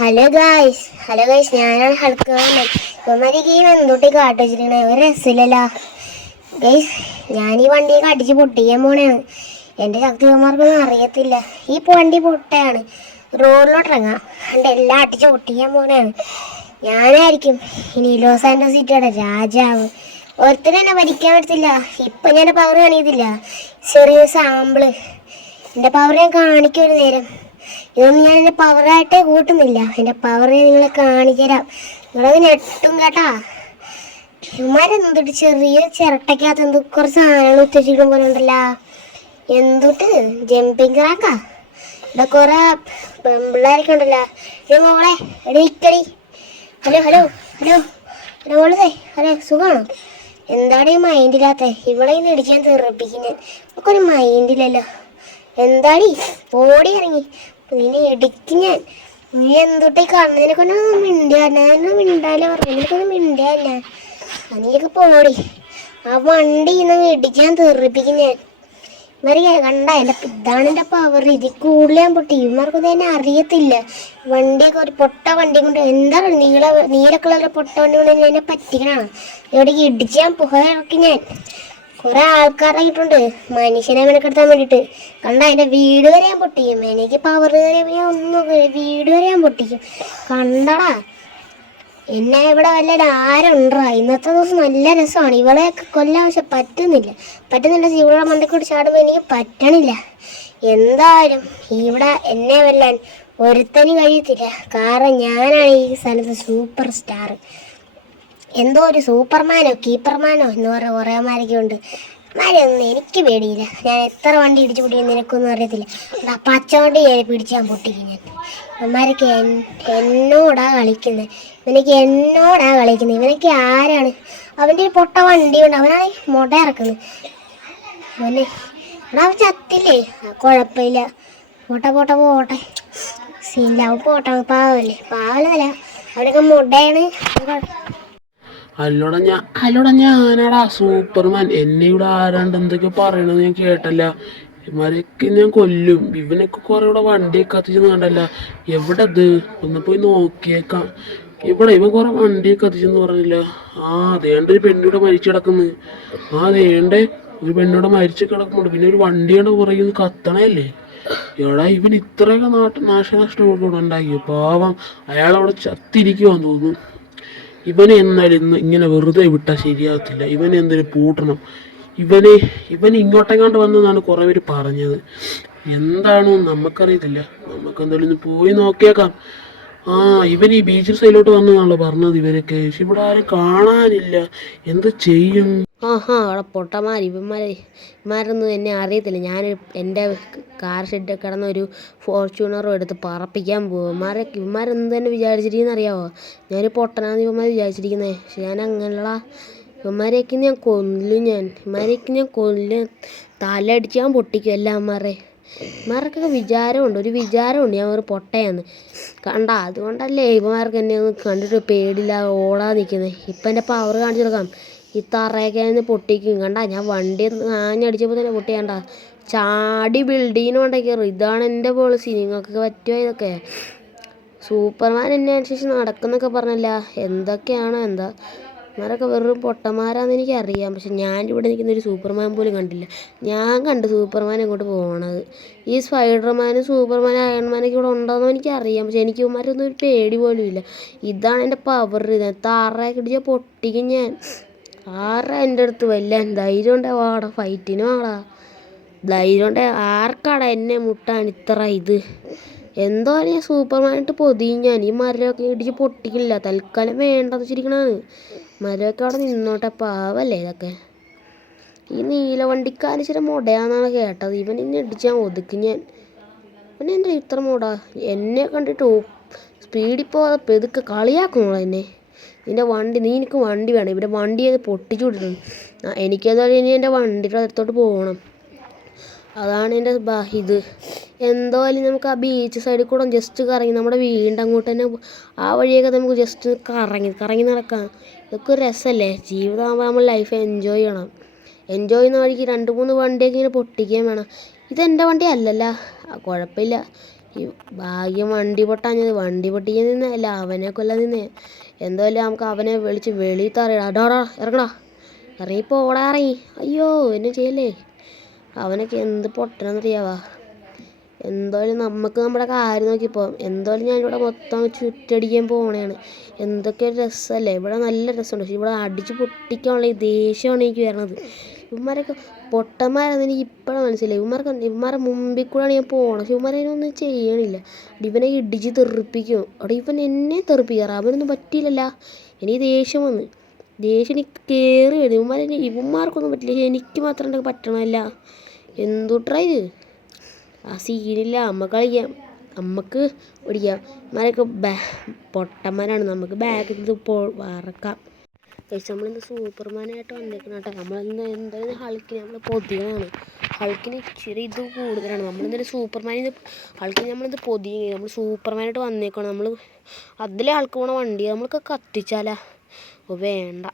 Hello guys ഞാനാണ് ഹൽക്കാണ്. ഇവന്മാര് game എന്തൊട്ടി കാട്ടി വെച്ചിരിക്കണേ, ഒരു രസമില്ലല്ലോ ഗൈസ്. ഞാൻ ഈ വണ്ടിയൊക്കെ അടിച്ച് പൊട്ടിക്കാൻ പോണേണ്. എൻ്റെ ശക്തിമാർക്കൊന്നും അറിയത്തില്ല. ഈ വണ്ടി പൊട്ടയാണ്, റോഡിലോട്ട് ഇറങ്ങാം, എൻ്റെ എല്ലാം അടിച്ച് പൊട്ടിക്കാൻ പോണേണ്. ഞാനായിരിക്കും ഇനി ലോസ് ആൻഡോസ് സിറ്റിയുടെ രാജാവ്. ഒരുത്തരും എന്നെ ഭരിക്കാൻ പറ്റത്തില്ല. ഇപ്പം ഞാൻ പവർ കാണിക്കത്തില്ല, ചെറിയ സാമ്പിള്. എൻ്റെ പവർ ഞാൻ കാണിക്കും ഒരു നേരം. ഇതൊന്നും ഞാൻ എൻ്റെ പവറായിട്ടേ കൂട്ടുന്നില്ല. എൻ്റെ പവർ നിങ്ങളെ കാണിച്ചു തരാം, നിങ്ങളത് ഞെട്ടും കേട്ടാ. ഇവന്മാരെന്തൊട്ട് ചെറിയ ചിരട്ടയ്ക്കകത്ത് എന്ത് കുറച്ച് സാധനങ്ങൾ ഉച്ചച്ചിരിക്കും പോലെ ഉണ്ടല്ലോ. എന്തൊട്ട് ജമ്പിങ് ട്രാക്കാ. ഇവിടെ കുറെ പെമ്പിള്ളേരൊക്കെ ഉണ്ടല്ലോ. മോളെ എടി ഇക്കടി. ഹലോ ഹലോ ഹലോ ഹലോ മോളെ, ഹലോ സുഖമാണോ? എന്താണ് ഈ മൈൻഡില്ലാത്ത? ഇവിടെ ഇന്ന് ഇടിച്ചാൻ തെറിപ്പിക്കും ഞാൻ. നമുക്കൊരു മൈൻഡില്ലല്ലോ. എന്താടി ഓടി ഇറങ്ങി നിന്നെ ഇടിക്കും ഞാൻ. നീ എന്തൊട്ടേ കണ്ണതിനെക്കൊണ്ടൊന്നും മിണ്ടാനൊന്നും മിണ്ടാലോ പറഞ്ഞു. നിനക്കൊന്നും മിണ്ടാല്ല. നീയൊക്കെ പോടി. ആ വണ്ടി ഇന്ന് ഇടിക്കാൻ തെറിപ്പിക്കും ഞാൻ. ഇവര് കണ്ട ഇതാണ് എൻ്റെ പവർ. ഇതിൽ കൂടുതൽ ഞാൻ പൊട്ടി. ഇവന്മാർക്കൊന്നും എന്നെ അറിയത്തില്ല. വണ്ടിയൊക്കെ ഒരു പൊട്ട വണ്ടി കൊണ്ട് എന്താ നീലക്കുള്ള പൊട്ട വണ്ടി കൊണ്ട് ഞാൻ എന്നെ പറ്റിക്കണാണ്. ഇവിടെ ഇടിച്ച് ഞാൻ പുക ഇറക്കി ഞാൻ. കുറെ ആൾക്കാരായിട്ടുണ്ട് മനുഷ്യനെ മെനക്കെടുത്താൻ വേണ്ടിയിട്ട്. കണ്ട എൻ്റെ വീട് വരെ ഞാൻ പൊട്ടിക്കും. എനിക്ക് പവർ കയറിയ ഒന്നും വീട് വരെ ഞാൻ പൊട്ടിക്കും. കണ്ടടാ എന്നെ ഇവിടെ വല്ല ആരുണ്ടാ. ഇന്നത്തെ ദിവസം നല്ല രസമാണ്. ഇവളെയൊക്കെ കൊല്ലാൻ പക്ഷെ പറ്റുന്നില്ല. ഇവളെ മണ്ടക്കൂടി ചാടുമ്പോൾ എനിക്ക് പറ്റണില്ല. എന്തായാലും ഇവിടെ എന്നെ വെല്ലാൻ ഒരുത്തനും കഴിയത്തില്ല. കാരണം ഞാനാണ് ഈ സ്ഥലത്ത് സൂപ്പർ സ്റ്റാർ. എന്തോ ഒരു സൂപ്പർമാനോ കീപ്പർമാനോ എന്ന് പറഞ്ഞ കുറേമാരൊക്കെ ഉണ്ട്. മഴയൊന്നും എനിക്ക് പേടിയില്ല. ഞാൻ എത്ര വണ്ടി ഇടിച്ചു പൊട്ടിയെന്ന് നിനക്കൊന്നും അറിയത്തില്ല. പച്ച വണ്ടി പിടിച്ചാൽ പൊട്ടിക്കും ഞാൻ. അമ്മമാരൊക്കെ എന്നോടാ കളിക്കുന്നത്. ഇവനൊക്കെ ആരാണ്? അവൻ്റെ ഒരു പൊട്ട വണ്ടി കൊണ്ട് അവനാണ് മുട ഇറക്കുന്നത്. അവന് അവൻ ചത്തില്ലേ, കുഴപ്പമില്ല. പോട്ടെ സീനില്ല. അവൻ പോട്ടെ, പാവല്ലേ അവനൊക്കെ മുടയാണ്. ഹലോടാ ഞാനാടാ സൂപ്പർമാൻ. എന്നെ ഇവിടെ ആരാണ്ട് എന്തൊക്കെ പറയണത് ഞാൻ കേട്ടല്ല. ഇവന്മാരെയൊക്കെ ഞാൻ കൊല്ലും. ഇവനൊക്കെ കുറെ ഇവിടെ വണ്ടിയൊക്കെ കത്തിച്ചെന്ന് കണ്ടല്ല. എവിടെ ഇത് ഒന്ന് പോയി നോക്കിയേക്കാം. ഇവൻ കുറെ വണ്ടിയൊക്കെ കത്തിച്ചെന്ന് പറഞ്ഞില്ല. അതേണ്ട ഒരു പെണ്ണിവിടെ മരിച്ചു കിടക്കുന്നു. അതേണ്ടേ ഒരു പെണ്ണിവിടെ മരിച്ചു കിടക്കുന്നുണ്ട്. പിന്നെ ഒരു വണ്ടിയുടെ പുറകിൽ കത്തണല്ലേ. എടാ ഇവൻ ഇത്രയൊക്കെ നാശനഷ്ടം ഉണ്ടാക്കി. പാവം അയാളവിടെ ചത്തിരിക്കുവാന്ന് തോന്നുന്നു. ഇവനെ എന്നാലും ഇങ്ങനെ വെറുതെ വിട്ടാൽ ശരിയാകത്തില്ല. ഇവനെ എന്തെങ്കിലും പൂട്ടണം. ഇവന് ഇങ്ങോട്ടെങ്ങാണ്ട് വന്നെന്നാണ് കുറേ പേര് പറഞ്ഞത്. എന്താണോ നമുക്കറിയത്തില്ല. നമുക്കെന്തായാലും ഇന്ന് പോയി നോക്കിയേക്കാം. ഇവൻ ഈ ബീച്ചിൽ സൈഡിലോട്ട് വന്നതാണല്ലോ പറഞ്ഞത് ഇവരൊക്കെ. പക്ഷെ ഇവിടെ ആരും കാണാനില്ല. എന്ത് ചെയ്യും? അവിടെ പൊട്ടന്മാർ ഇവന്മാരൊന്നും എന്നെ അറിയത്തില്ല. ഞാൻ എൻ്റെ കാർ ഷെഡിൽ കിടന്ന ഒരു ഫോർച്യൂണറും എടുത്ത് പറപ്പിക്കാൻ പോകും. ഇവന്മാരെന്ത് തന്നെ വിചാരിച്ചിരിക്കുന്ന അറിയാമോ? ഞാനൊരു പൊട്ടനാന്ന് ഇവന്മാർ വിചാരിച്ചിരിക്കുന്നത്. പക്ഷെ ഞാൻ അങ്ങനെയുള്ള ഇവന്മാരെയൊക്കെ ഞാൻ കൊല്ലും. തലയടിച്ച് ഞാൻ പൊട്ടിക്കും ഇവന്മാർക്കൊക്കെ ഒരു വിചാരമുണ്ട് ഞാൻ ഒരു പൊട്ടയാന്ന്. അതുകൊണ്ടല്ലേ ഇവന്മാർക്ക് എന്നെ ഒന്ന് കണ്ടിട്ട് പേടിയില്ലാതെ ഓടാൻ നിൽക്കുന്നത്. ഇപ്പം എൻ്റെ പവർ കാണിച്ചു കൊടുക്കാം. ഈ തറയൊക്കെ നിന്ന് പൊട്ടിക്കും. ഞാൻ വണ്ടി ആഞ്ഞടിച്ചപ്പോൾ തന്നെ പൊട്ടിയാണ്ട ചാടി ബിൽഡിങ്ങിന് കൊണ്ടേ കയറും. ഇതാണ് എൻ്റെ പോളിസി. നിങ്ങൾക്കൊക്കെ പറ്റുമോ ഇതൊക്കെ? സൂപ്പർമാൻ എന്നെ അനുസരിച്ച് നടക്കുന്നൊക്കെ പറഞ്ഞല്ല. എന്തൊക്കെയാണോ എന്താ. ഇവന്മാരൊക്കെ വെറും പൊട്ടന്മാരാന്ന് എനിക്കറിയാം. പക്ഷെ ഞാനിവിടെ നിൽക്കുന്നൊരു സൂപ്പർമാൻ പോലും കണ്ടില്ല. ഞാൻ കണ്ട് സൂപ്പർമാൻ എങ്ങോട്ട് പോകണത്. ഈ സ്പൈഡർമാനും സൂപ്പർമാനും അയൺമാനൊക്കെ ഇവിടെ ഉണ്ടോയെന്ന് എനിക്കറിയാം. പക്ഷെ എനിക്ക് ഇവന്മാരൊന്നും ഒരു പേടി പോലും ഇല്ല. ഇതാണ് എൻ്റെ പവർ. തറയൊക്കെ ഇടിച്ചാൽ പൊട്ടിക്കും ഞാൻ. എൻ്റെ അടുത്ത് വല്ല ധൈര്യം ഉണ്ടേ വാടാ, ഫൈറ്റിന് വാടാ. ധൈര്യം ഉണ്ടേ ആർക്കാടാ എന്നെ മുട്ടാൻ ഇത്ര ഇത്? എന്തോ ഞാൻ സൂപ്പർമാനായിട്ട് പൊതിയും ഞാൻ. ഈ മരമൊക്കെ ഇടിച്ച് പൊട്ടിക്കില്ല. തൽക്കാലം വേണ്ടെന്ന് വെച്ചിരിക്കണാണ്. മരമൊക്കെ അവിടെ നിന്നോട്ടെ, പാവല്ലേ ഇതൊക്കെ. ഈ നീല വണ്ടിക്കാല് ചില മുടയാന്നാണ് കേട്ടത്. ഇവനെ ഇടിച്ചാൽ ഒതുക്കും ഞാൻ. ഇവനെന്താ ഇത്ര മുട? എന്നെ കണ്ടിട്ട് സ്പീഡിൽ പോകാതെ പെതുക്കെ കളിയാക്കുന്നുള്ളൂ എന്നെ. നിനക്ക് വണ്ടി വേണം. ഇവിടെ വണ്ടി പൊട്ടിച്ചു വിട്ടിട്ടുണ്ട്. എനിക്കെന്തായാലും ഇനി എൻ്റെ വണ്ടിയുടെ അടുത്തോട്ട് പോകണം. അതാണ് എൻ്റെ ഇത്. എന്തായാലും നമുക്ക് ആ ബീച്ച് സൈഡിൽ കൂടെ ജസ്റ്റ് കറങ്ങി നമ്മുടെ വീടിൻ്റെ അങ്ങോട്ട് തന്നെ ആ വഴിയൊക്കെ നമുക്ക് ജസ്റ്റ് കറങ്ങി നടക്കാം. ഇതൊക്കെ ഒരു രസമല്ലേ? ജീവിതമാകുമ്പോൾ നമ്മൾ ലൈഫ് എൻജോയ് ചെയ്യണം. എൻജോയ് ചെയ്യുന്ന വഴിക്ക് 2-3 വണ്ടിയൊക്കെ ഇങ്ങനെ പൊട്ടിക്കുകയും വേണം. ഇതെൻ്റെ വണ്ടി അല്ലല്ല. കുഴപ്പമില്ല. ഈ ഭാഗ്യം വണ്ടി പൊട്ടാഞ്ഞത്. വണ്ടി പൊട്ടിക്കാൻ നിന്നല്ല, അവനെ കൊല്ലാൻ നിന്നേ. എന്തായാലും നമുക്ക് അവനെ വിളിച്ച് വെളിയിൽ തറയിടാ. അടാടാ ഇറങ്ങടാ, ഇറങ്ങിപ്പോടാ ഇറങ്ങി. അയ്യോ എന്നെ ചെയ്യല്ലേ. അവനൊക്കെ എന്ത് പൊട്ടണമെന്നറിയാവാ. എന്തായാലും നമുക്ക് നമ്മുടെ കാര്യം നോക്കിപ്പോവാം. എന്തായാലും ഞാനിവിടെ മൊത്തം ചുറ്റടിക്കാൻ പോകണേണ്. എന്തൊക്കെ രസമല്ലേ, ഇവിടെ നല്ല രസമുണ്ട്. പക്ഷെ ഇവിടെ അടിച്ച് പൊട്ടിക്കാനുള്ള ഈ ദേഷ്യമാണ് എനിക്ക് വരണത്. ഇവന്മാരൊക്കെ പൊട്ടന്മാരാണെന്ന് എനിക്ക് ഇപ്പോഴാണ് മനസ്സിലായി. ഇവന്മാരുടെ മുമ്പിൽ കൂടെയാണ് ഞാൻ പോകണം. പക്ഷെ ഇവന്മാരൊന്നും ചെയ്യണില്ല. ഇവനെ ഇടിച്ച് തെറിപ്പിക്കും. അവിടെ ഇവൻ എന്നെ തെറിപ്പിക്കാറ്, അവനൊന്നും പറ്റിയില്ലല്ല. എനിക്ക് ദേഷ്യം വന്ന്, ദേഷ്യം എനിക്ക് കയറി വരും. ഇവന്മാർക്കൊന്നും പറ്റില്ല, പക്ഷെ എനിക്ക് മാത്രം ഉണ്ടെങ്കിൽ പറ്റണമല്ല. എന്തുട്രാ ഇത്? ആ സീനില്ല, അമ്മ കളിക്കാം, അമ്മക്ക് ഓടിക്കാം. ഇവന്മാരൊക്കെ പൊട്ടന്മാരാണ്. നമുക്ക് ബാഗിൽ വറക്കാം. കഴിച്ച് നമ്മളിന്ന് സൂപ്പർമാനായിട്ട് വന്നേക്കണം കേട്ടോ. നമ്മളിന്ന് എന്തായാലും ഹൾക്കിനെ നമ്മൾ പൊതിയണമാണ്. ഹൾക്കിന് ഇച്ചിരി ഇത് കൂടുതലാണ്. നമ്മളിന്നൊരു ഹൾക്കിന് നമ്മളിത് പൊതിയും. നമ്മൾ സൂപ്പർമാനായിട്ട് വന്നേക്കണം. നമ്മൾ അതിലെ ഹൾക്ക് പോണ വണ്ടി നമ്മൾക്ക് കത്തിച്ചാലാ? ഓ വേണ്ട,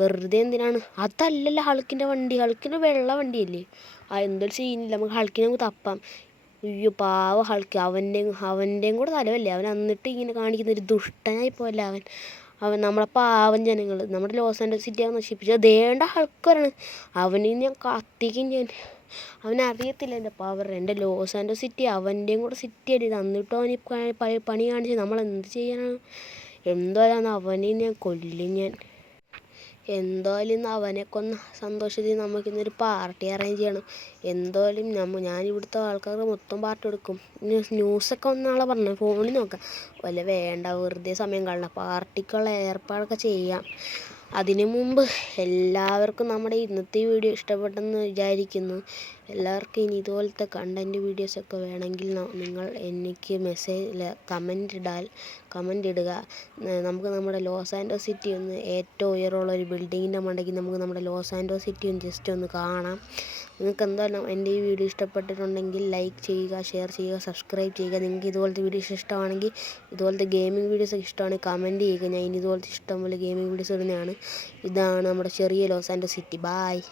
വെറുതെ എന്തിനാണ്. അതല്ലല്ലോ ഹൾക്കിൻ്റെ വണ്ടി, ഹൾക്കിൻ്റെ വെള്ള വണ്ടിയല്ലേ. എന്തൊരു സീനില്ല, നമുക്ക് ഹൾക്കിനെ നമുക്ക് തപ്പാം. അയ്യോ പാവ ഹൾക്ക്, അവൻ്റെയും കൂടെ തലവല്ലേ അവൻ. എന്നിട്ട് ഇങ്ങനെ കാണിക്കുന്ന ഒരു ദുഷ്ടനായി പോയല്ല അവൻ നമ്മളെ പാവം ജനങ്ങൾ, നമ്മുടെ ലോസ് ആൻഡോസ് സിറ്റി അവൻ നശിപ്പിച്ചത്. ദേണ്ട ഹൾക്ക് വരാണ്, അവനെയും ഞാൻ കത്തിക്കും ഞാൻ. അവനറിയത്തില്ല എൻ്റെ പവർ. എൻ്റെ ലോസ് ആൻഡോസ് സിറ്റി അവൻ്റെയും കൂടെ സിറ്റി അല്ലേ. എന്നിട്ടും അവന് പണി കാണിച്ച് നമ്മൾ എന്ത് ചെയ്യാനാണ്. എന്തായാലും അവനെയും ഞാൻ കൊല്ലും ഞാൻ. എന്തായാലും ഇന്ന് അവനെ കൊന്ന സന്തോഷത്തിൽ നമുക്കിന്നൊരു പാർട്ടി അറേഞ്ച് ചെയ്യണം. എന്തായാലും ഞാനിവിടുത്തെ ആൾക്കാർക്ക് മൊത്തം പാർട്ടി കൊടുക്കും. ന്യൂസൊക്കെ ഒന്നാളെ പറഞ്ഞു, ഫോണിൽ നോക്കാം. വല്ല വേണ്ട, വെറുതെ സമയം കളയണം. പാർട്ടിക്കുള്ള ഏർപ്പാടൊക്കെ ചെയ്യാം. അതിനു മുമ്പ് എല്ലാവർക്കും നമ്മുടെ ഇന്നത്തെ വീഡിയോ ഇഷ്ടപ്പെട്ടെന്ന് വിചാരിക്കുന്നു. എല്ലാവർക്കും ഇനി ഇതുപോലത്തെ കണ്ടൻറ്റ് വീഡിയോസൊക്കെ വേണമെങ്കിൽ നിങ്ങൾ എനിക്ക് കമൻ്റ് ഇടുക. നമുക്ക് നമ്മുടെ ലോസ് ആൻഡോസ് സിറ്റി ഒന്ന് ഏറ്റവും ഉയരമുള്ള ഒരു ബിൽഡിങ്ങിൻ്റെ മണ്ടയ്ക്ക് നമുക്ക് നമ്മുടെ ലോസ് ആൻഡോസ് സിറ്റി ഒന്ന് ജസ്റ്റ് ഒന്ന് കാണാം. നിങ്ങൾക്ക് എന്തായാലും എൻ്റെ ഈ വീഡിയോ ഇഷ്ടപ്പെട്ടിട്ടുണ്ടെങ്കിൽ ലൈക്ക് ചെയ്യുക, ഷെയർ ചെയ്യുക, സബ്സ്ക്രൈബ് ചെയ്യുക. നിങ്ങൾക്ക് ഇതുപോലത്തെ വീഡിയോസ് ഇഷ്ടമാണെങ്കിൽ, ഇതുപോലത്തെ ഗെയിമിംഗ് വീഡിയോസൊക്കെ ഇഷ്ടമാണെങ്കിൽ കമൻറ്റ് ചെയ്യുക. ഞാൻ ഇനി ഇതുപോലത്തെ ഇഷ്ടംപോലെ ഗെയിമിംഗ് വീഡിയോസ് ഇടുന്നതാണ്. ഇതാണ് നമ്മുടെ ചെറിയ ലോസ് ആൻഡോസ് സിറ്റി. ബായ്.